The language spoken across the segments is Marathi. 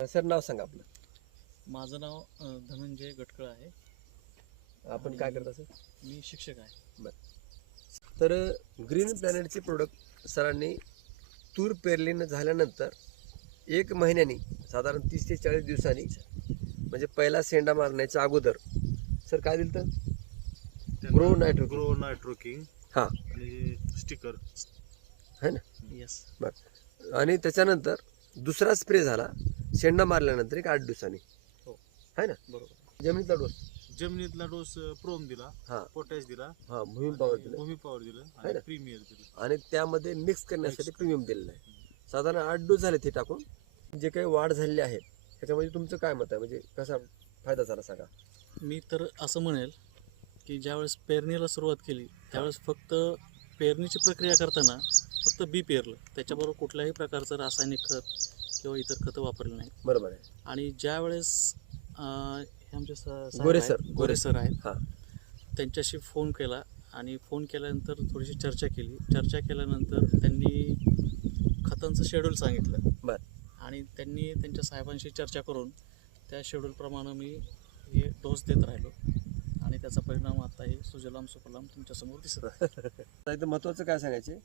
सर नाव सांगा आपलं. माझं नाव अ, धनंजय गटकळ आहे. आपण काय करता सर? मी शिक्षक आहे. तर ग्रीन प्लॅनेटचे प्रोडक्ट सरांनी तूर पेरलीनं झाल्यानंतर एक महिन्यानी साधारण तीस ते चाळीस दिवसांनी म्हणजे पहिला शेंडा मारण्याच्या अगोदर सर काय दिलं तर ग्रो नायट्रो ग्रो नायट्रोकिंग हां. आणि स्टिकर. है ना? येस आणि त्याच्यानंतर दुसरा स्प्रे झाला. शेंडा मारल्यानंतर एक आठ दिवसांनी. हो. है ना? बरोबर. जमिनीतला डोस. जमिनीतला डोस प्रोम दिला हा. पोटॅश दिला हा भूमी पावर दिलं. भूमी पॉवर दिलं है ना? आणि प्रीमियर दिलं. आणि त्यामध्ये मिक्स करण्यासाठी प्रीमियम दिलेलं आहे. साधारण आठ डोस झाले ते टाकून. जे काही वाढ झालेली आहे त्याच्यामध्ये तुमचं काय मत आहे? म्हणजे कसा फायदा झाला सांगा. मी तर असं म्हणेल की ज्यावेळेस पेरणीला सुरुवात केली त्यावेळेस फक्त पेरणीची प्रक्रिया करताना फक्त बी पेरलं. त्याच्याबरोबर कुठल्याही प्रकारचं रासायनिक खत किंवा इतर खतं वापरली नाही बरोबर आहे. आणि ज्यावेळेस अं, हे आमचे स- साहेब गोरे आहेत, सर, गोरे गोरे सर. आहेत हा. त्यांच्याशी फोन केला आणि फोन केल्यानंतर थोडीशी चर्चा केली. चर्चा केल्यानंतर त्यांनी खतांचं शेड्यूल सांगितलं. बर. आणि त्यांनी त्यांच्या साहेबांशी चर्चा करून त्या शेड्यूलप्रमाणे मी हे डोस देत राहिलो. आणि त्याचा परिणाम आता हे सुजलाम सुफलाम तुमच्यासमोर दिसत आहे. इथं महत्त्वाचं काय सांगायचे?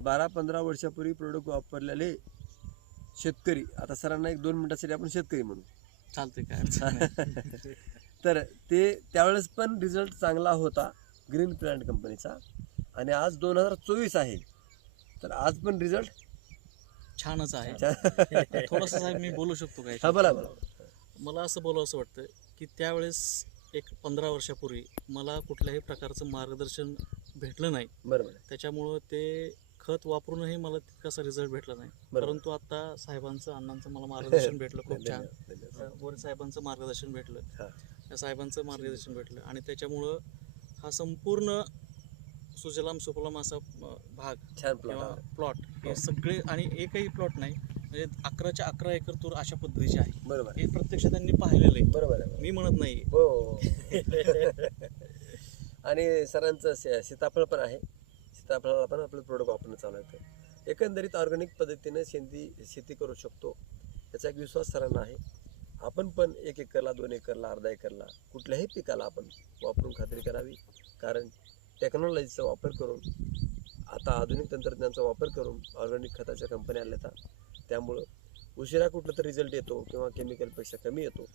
बारा पंधरा वर्षापूर्वी प्रोडक्ट वापरलेले शेतकरी. आता सरांना एक दोन मिनिटासाठी आपण शेतकरी म्हणू. चालते काय. तर ते त्यावेळेस पण रिझल्ट चांगला होता ग्रीन प्लॅन्ट कंपनीचा आणि आज दोन हजार चोवीस आहे. तर आज पण रिझल्ट छानच आहे. थोडंसं मी बोलू शकतो काय? हा बोला बोला. मला असं बोलावं असं वाटतं की त्यावेळेस एक पंधरा वर्षापूर्वी मला कुठल्याही प्रकारचं मार्गदर्शन भेटलं नाही. बरोबर. त्याच्यामुळं ते खत वापरूनही मला तितकासा रिझल्ट भेटला नाही. परंतु आता साहेबांचं अण्णांचं मला मार्गदर्शन भेटलं खूप छान. गोरे साहेबांचं मार्गदर्शन भेटलं. त्या साहेबांचं मार्गदर्शन भेटलं आणि त्याच्यामुळं हा संपूर्ण सुजलाम सुफलाम असा भाग किंवा. प्लॉट हो. हे सगळे आणि एकही प्लॉट नाही म्हणजे अकराच्या अकरा एकर तूर अशा पद्धतीचे आहे बरोबर. हे प्रत्यक्ष त्यांनी पाहिलेलं आहे बरोबर मी म्हणत नाही हो आणि सरांचं सीताफळ पण आहे तर आपल्याला आपण आपलं प्रोडक्ट वापरणं चालू एकंदरीत ऑर्गॅनिक पद्धतीने शेती शेती करू शकतो. याचा एक विश्वास सरांना आहे. आपण पण एक एकरला दोन एकरला अर्धा एकरला कुठल्याही पिकाला आपण वापरून खात्री करावी. कारण टेक्नॉलॉजीचा वापर करून आता आधुनिक तंत्रज्ञानाचा वापर करून ऑर्गॅनिक खताच्या कंपन्या आल्या आहेत. त्यामुळं उशिरा कुठला तर रिझल्ट येतो किंवा केमिकलपेक्षा कमी येतो.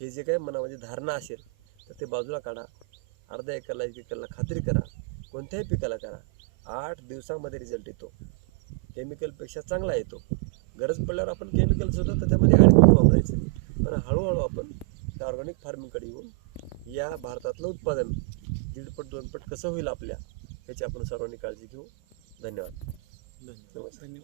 हे जे काही मनामध्ये धारणा असेल तर ते बाजूला काढा. अर्धा एकरला एक एकरला खात्री करा. कोणत्याही पिकाला करा. आठ दिवसामध्ये रिझल्ट येतो. केमिकलपेक्षा चांगला येतो. गरज पडल्यावर आपण केमिकल सुद्धा त्याच्यामध्ये ॲड करून वापरायचं. पण हळूहळू आपण त्या ऑर्गॅनिक फार्मिंगकडे येऊन या भारतातलं उत्पादन दीडपट दोनपट कसं होईल आपल्या ह्याची आपण सर्वांनी काळजी घेऊ. धन्यवाद. धन्यवाद. धन्यवाद.